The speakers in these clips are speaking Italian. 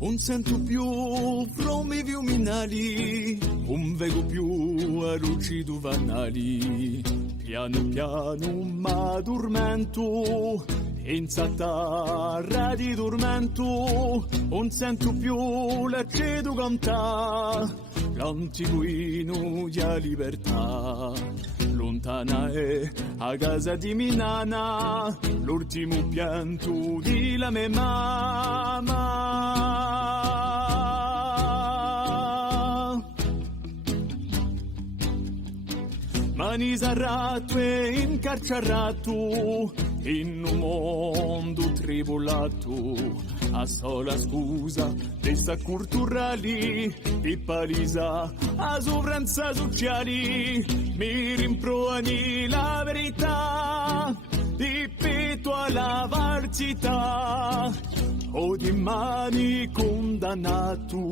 non sento più fromi viuminali, non vedo più a luci duvanali. Piano piano m'addormento, in terra di dormento, non sento più l'accedo cantare, l'antiguino di libertà. Lontana è a casa di mia nana, l'ultimo pianto di la mia mamma. Mani sarrato e incarcerato in un mondo tribolato, a sola scusa desta culturali di palisa a sovranza sociali mi rimproani la verità di petto alla varsità o di mani condannato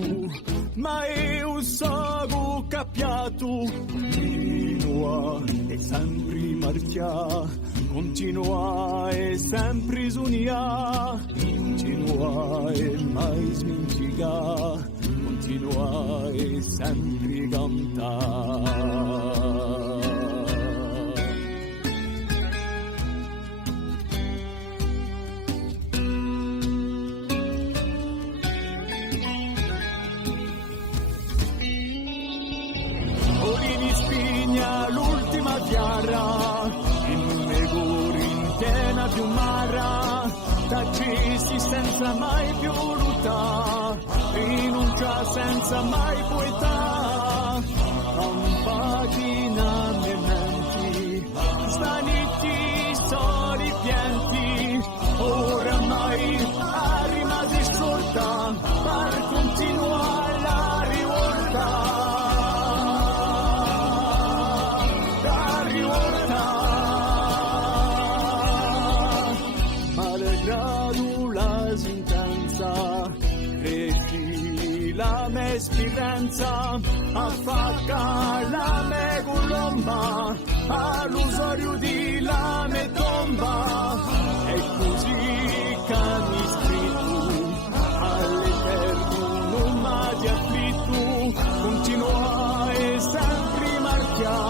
ma io sono capiato continua e sempre marcia continua e sempre sonia continua e mai sminchiga continua e sempre cantare. L'ultima chiara in un meguro in piena fiumara taccisti senza mai più lottare rinuncia senza mai poetà compagina menti stanitti soli pianti oramai a rimasi scorta per continuare la rivolta. La mia speranza affacca la mia colomba all'usorio di la mia tomba e così che mi scritto all'eterno non mi afflitto continua e sempre marchiato